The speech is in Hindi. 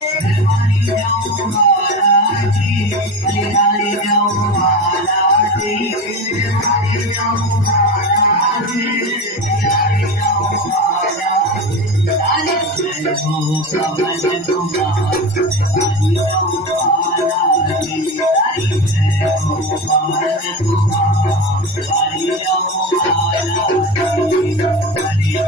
हमारी जाऊं महाराजी हमारी जाऊं महाराजी हमारी जाऊं महाराजी हमारी जाऊं महाराजी अरे हो समझ तुम्हारी हमारी जाऊं महाराजी अरे हो समझ तुम्हारी जाऊं महाराजी हरि